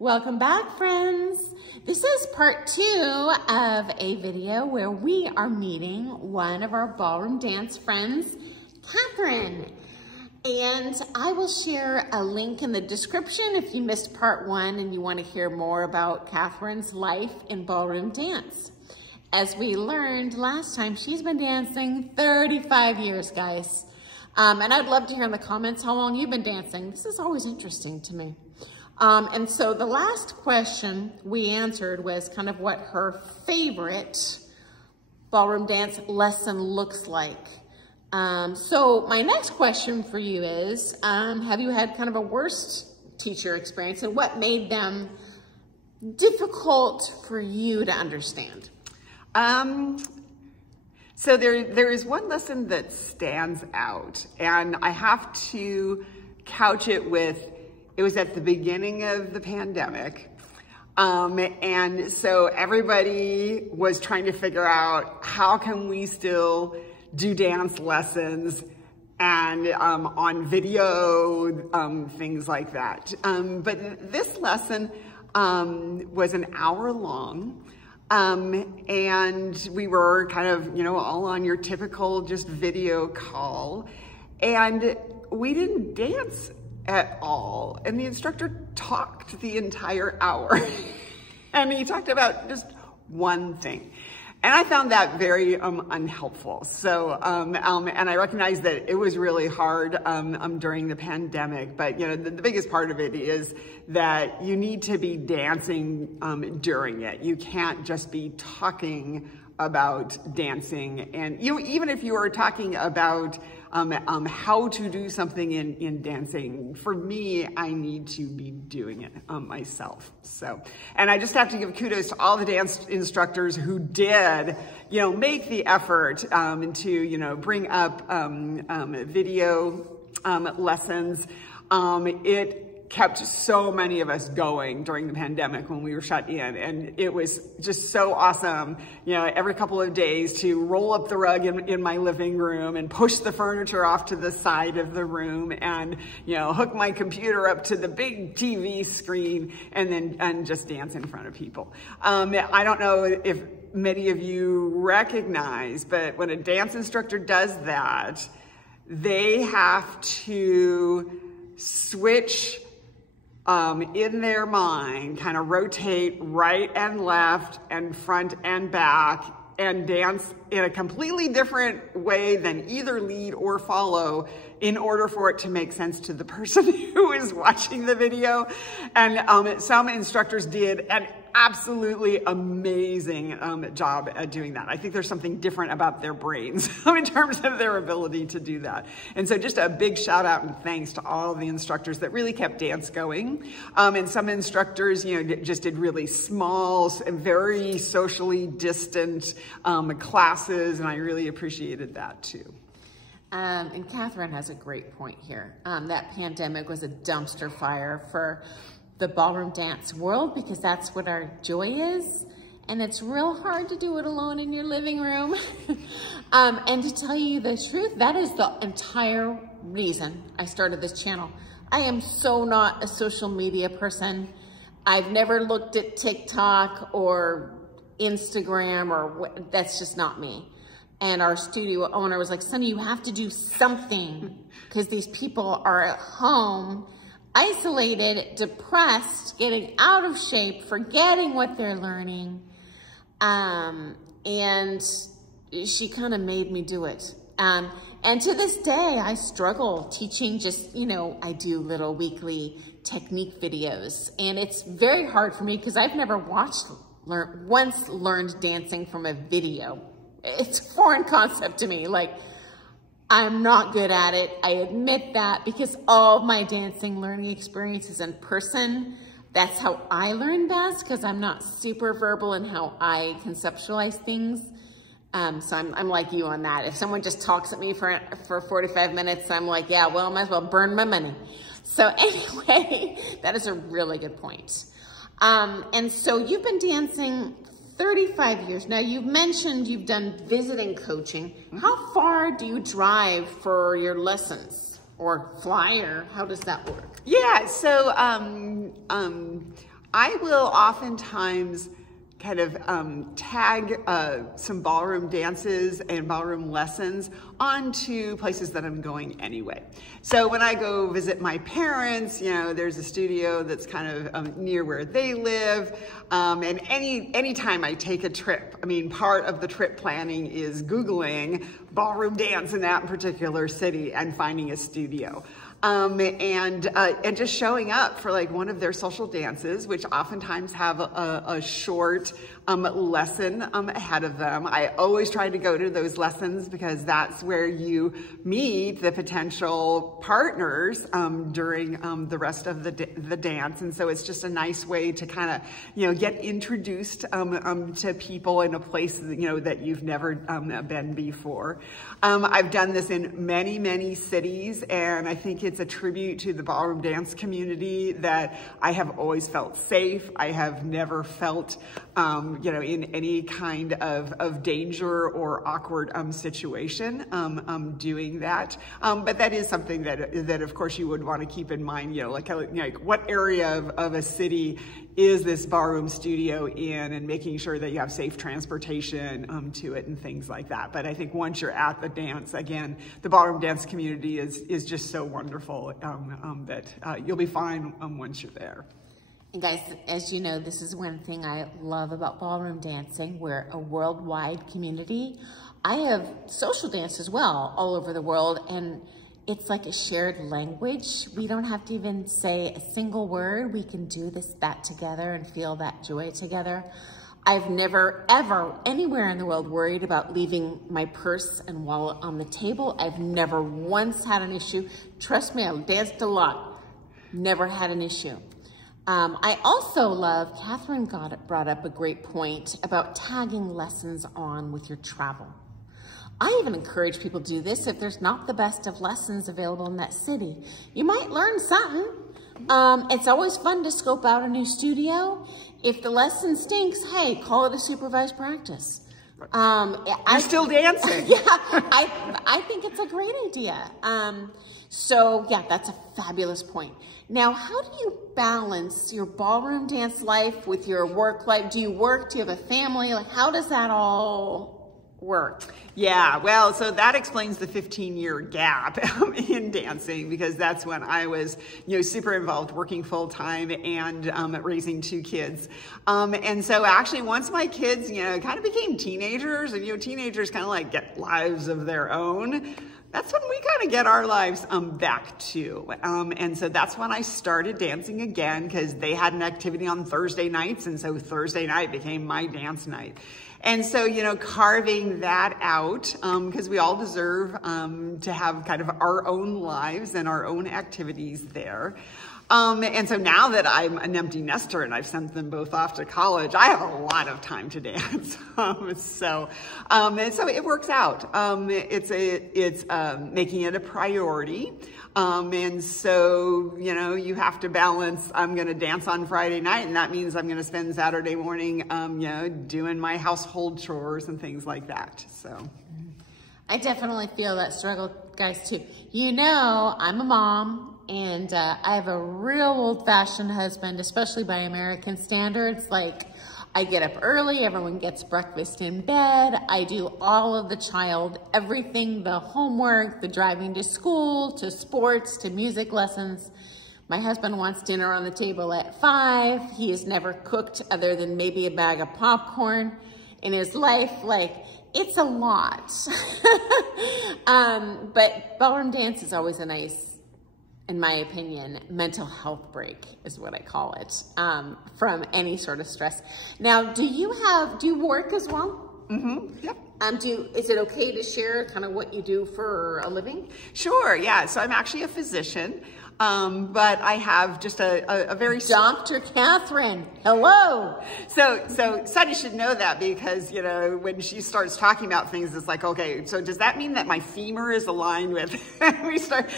Welcome back, friends. This is part 2 of a video where we are meeting one of our ballroom dance friends, Catherine. And I will share a link in the description if you missed part 1 and you want to hear more about Catherine's life in ballroom dance. As we learned last time, she's been dancing 35 years, guys. And I'd love to hear in the comments how long you've been dancing. This is always interesting to me. And so the last question we answered was kind of what her favorite ballroom dance lesson looks like. So my next question for you is, have you had kind of a worst teacher experience, and what made them difficult for you to understand? So there is one lesson that stands out, and I have to couch it with, it was at the beginning of the pandemic. And so everybody was trying to figure out, how can we still do dance lessons and on video, things like that. But this lesson was an hour long. And we were kind of, all on your typical just video call. And we didn't dance at all. And the instructor talked the entire hour. And he talked about just one thing. And I found that very unhelpful. So, and I recognize that it was really hard during the pandemic, but the biggest part of it is that you need to be dancing during it. You can't just be talking about dancing. And even if you are talking about how to do something in dancing, for me, I need to be doing it myself. So, and I just have to give kudos to all the dance instructors who did, make the effort to, bring up video lessons. It kept so many of us going during the pandemic when we were shut in, and it was just so awesome, every couple of days to roll up the rug in my living room and push the furniture off to the side of the room and, hook my computer up to the big TV screen and just dance in front of people. I don't know if many of you recognize, but when a dance instructor does that, they have to switch in their mind, kind of rotate right and left and front and back and dance in a completely different way than either lead or follow in order for it to make sense to the person who is watching the video. And some instructors did an absolutely amazing job at doing that. I think there's something different about their brains in terms of their ability to do that. And so just a big shout out and thanks to all the instructors that really kept dance going. And some instructors, just did really small and very socially distant classes, and I really appreciated that too. And Catherine has a great point here. That pandemic was a dumpster fire for the ballroom dance world, because that's what our joy is. And it's real hard to do it alone in your living room. And to tell you the truth, that is the entire reason I started this channel. I am so not a social media person. I've never looked at TikTok or Instagram, or that's just not me. And our studio owner was like, Sonny, you have to do something, because these people are at home, isolated, depressed, getting out of shape, forgetting what they're learning. And she kind of made me do it. And to this day, I struggle teaching just, I do little weekly technique videos. And it's very hard for me because I've never once learned dancing from a video. It's a foreign concept to me. Like, I'm not good at it. I admit that, because all of my dancing learning experiences in person, that's how I learn best, because I'm not super verbal in how I conceptualize things. So I'm like you on that. If someone just talks at me for 45 minutes, I'm like, yeah, well, I might as well burn my money. So anyway, that is a really good point. And so you've been dancing 35 years. Now, you've mentioned you've done visiting coaching. How far do you drive for your lessons, or fly, or how does that work? Yeah, so I will oftentimes kind of tag some ballroom dances and ballroom lessons onto places that I'm going anyway. So when I go visit my parents, you know, there's a studio that's kind of near where they live. And any time I take a trip, I mean, part of the trip planning is Googling ballroom dance in that particular city and finding a studio. And just showing up for like one of their social dances, which oftentimes have a short lesson ahead of them. I always try to go to those lessons because that's where you meet the potential partners during the rest of the dance. And so it's just a nice way to kind of, you know, get introduced to people in a place, you know, that you've never been before. I've done this in many, many cities, and I think it's a tribute to the ballroom dance community that I have always felt safe. I have never felt, you know, in any kind of danger or awkward situation doing that. But that is something that of course you would want to keep in mind, you know, like what area of a city is this ballroom studio in, and making sure that you have safe transportation to it and things like that. But I think once you're at the dance, again, the ballroom dance community is just so wonderful that you'll be fine once you're there. And guys, as you know, this is one thing I love about ballroom dancing. We're a worldwide community. I have social dance as well all over the world, and it's like a shared language. We don't have to even say a single word. We can do that together and feel that joy together. I've never, ever, anywhere in the world worried about leaving my purse and wallet on the table. I've never once had an issue. Trust me, I've danced a lot. Never had an issue. I also love, Catherine brought up a great point about tagging lessons on with your travel. I even encourage people to do this if there's not the best of lessons available in that city. You might learn something. It's always fun to scope out a new studio. If the lesson stinks, hey, call it a supervised practice. You're still dancing. Yeah, I think it's a great idea. So yeah, that's a fabulous point. Now, how do you balance your ballroom dance life with your work life? Do you work? Do you have a family? Like, how does that all work? Yeah, well, so that explains the 15-year gap in dancing, because that's when I was, you know, super involved, working full-time and raising 2 kids. And so actually once my kids, you know, kind of became teenagers, and, you know, teenagers kind of like get lives of their own, that's when we kind of get our lives back too. And so that's when I started dancing again, because they had an activity on Thursday nights, and so Thursday night became my dance night. And so, you know, carving that out, because we all deserve to have kind of our own lives and our own activities there. And so now that I'm an empty nester and I've sent them both off to college, I have a lot of time to dance. So it works out. It's making it a priority. And so, you know, you have to balance, I'm going to dance on Friday night, and that means I'm going to spend Saturday morning, you know, doing my household chores and things like that. So I definitely feel that struggle, guys, too. You know, I'm a mom. And I have a real old-fashioned husband, especially by American standards. Like, I get up early, everyone gets breakfast in bed, I do all of the child, everything, the homework, the driving to school, to sports, to music lessons. My husband wants dinner on the table at 5. He has never cooked other than maybe a bag of popcorn in his life. Like, it's a lot. But ballroom dance is always a nice, in my opinion, mental health break is what I call it, from any sort of stress. Now, do you work as well? Mm-hmm, yep. Is it okay to share kind of what you do for a living? Sure, yeah. So I'm actually a physician, but I have just a very... Dr. Catherine, hello. So Sunny should know that, because, you know, when she starts talking about things, it's like, okay, so does that mean that my femur is aligned with...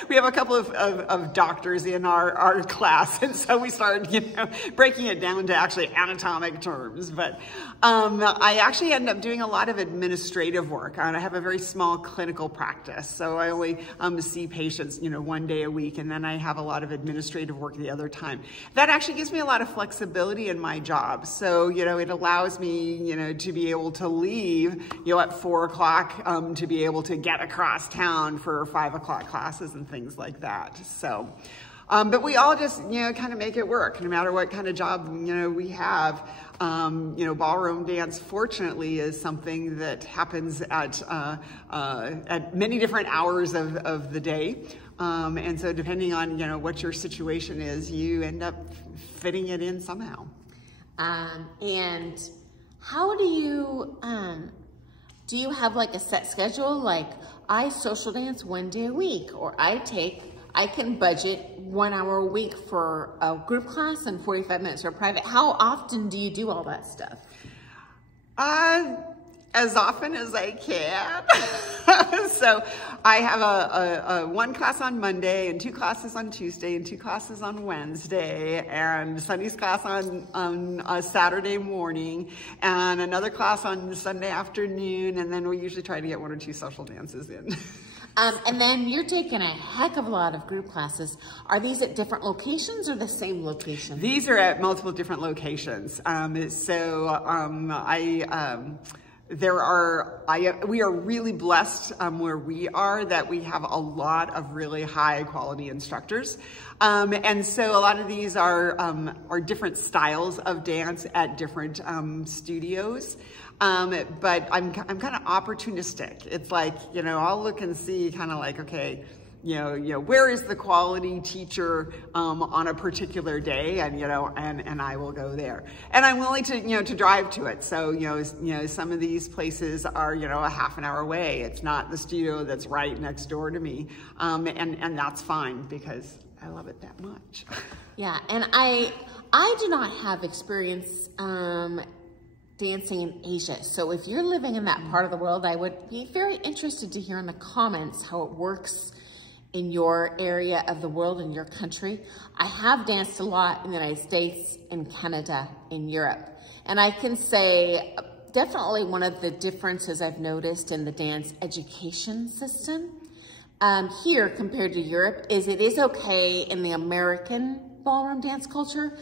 we have a couple of doctors in our class, and so we started, you know, breaking it down to actually anatomic terms. But I actually end up doing a lot of administrative work, and I have a very small clinical practice. So I only see patients, you know, 1 day a week, and then I have have a lot of administrative work the other time. That actually gives me a lot of flexibility in my job. So, it allows me, to be able to leave, at 4 o'clock, to be able to get across town for 5 o'clock classes and things like that. So, but we all just, kind of make it work no matter what kind of job, we have. Ballroom dance, fortunately, is something that happens at many different hours of the day. And so depending on, what your situation is, you end up fitting it in somehow. And how do you have like a set schedule? Like I social dance 1 day a week, or I can budget 1 hour a week for a group class and 45 minutes for private. How often do you do all that stuff? As often as I can. So I have a 1 class on Monday and 2 classes on Tuesday and 2 classes on Wednesday and Sunday's class on a Saturday morning and another class on Sunday afternoon. And then we usually try to get 1 or 2 social dances in. And then you're taking a heck of a lot of group classes. Are these at different locations or the same location? These are at multiple different locations. We are really blessed where we are that we have a lot of really high quality instructors. And so a lot of these are different styles of dance at different studios. But I'm kind of opportunistic. It's like, I'll look and see kind of like, okay, where is the quality teacher on a particular day, and I will go there. And I'm willing to to drive to it. So some of these places are a half an hour away. It's not the studio that's right next door to me, and that's fine because I love it that much. Yeah, and I do not have experience dancing in Asia. So if you're living in that part of the world, I would be very interested to hear in the comments how it works in your area of the world, in your country. I have danced a lot in the United States, in Canada, in Europe. And I can say definitely one of the differences I've noticed in the dance education system here compared to Europe is it is okay in the American ballroom dance culture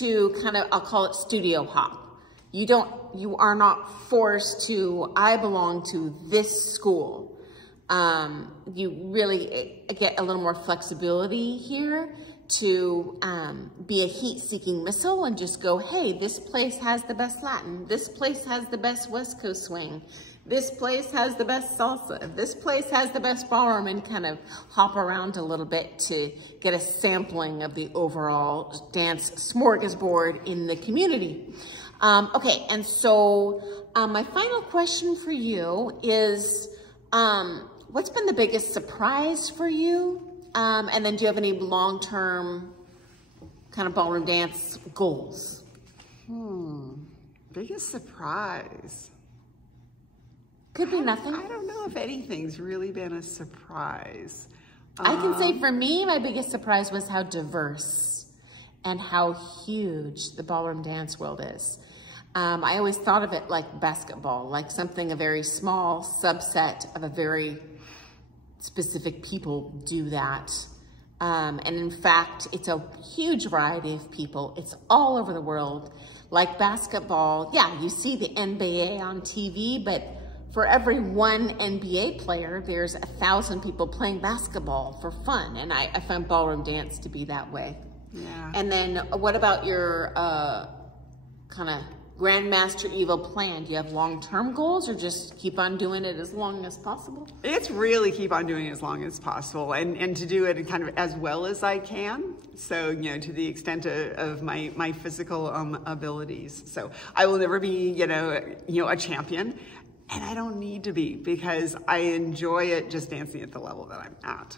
to kind of, I'll call it studio hop. You are not forced to, I belong to this school. You really get a little more flexibility here to be a heat-seeking missile and just go, hey, this place has the best Latin. This place has the best West Coast swing. This place has the best salsa. This place has the best ballroom, and kind of hop around a little bit to get a sampling of the overall dance smorgasbord in the community. Okay, and so my final question for you is, what's been the biggest surprise for you? And then do you have any long-term kind of ballroom dance goals? Biggest surprise. Could be nothing. I don't know if anything's really been a surprise. I can say for me, my biggest surprise was how diverse and how huge the ballroom dance world is. I always thought of it like basketball, like something a very small subset of a very specific people do that. And in fact, it's a huge variety of people. It's all over the world. Like basketball, yeah, you see the NBA on TV, but for every one NBA player, there's 1,000 people playing basketball for fun. And I find ballroom dance to be that way. Yeah. And then what about your kind of Grandmaster Evil plan? Do you have long-term goals or just keep on doing it as long as possible? It's really keep on doing it as long as possible and to do it kind of as well as I can. So, to the extent of my physical abilities. So I will never be, a champion, and I don't need to be because I enjoy it just dancing at the level that I'm at.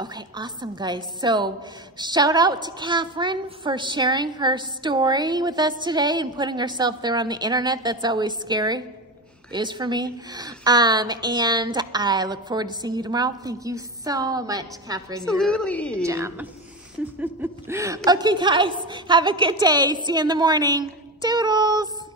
Okay, awesome, guys. So shout out to Catherine for sharing her story with us today and putting herself there on the internet. That's always scary. It is for me. And I look forward to seeing you tomorrow. Thank you so much, Catherine. Absolutely. Gem. Okay, guys, have a good day. See you in the morning. Doodles.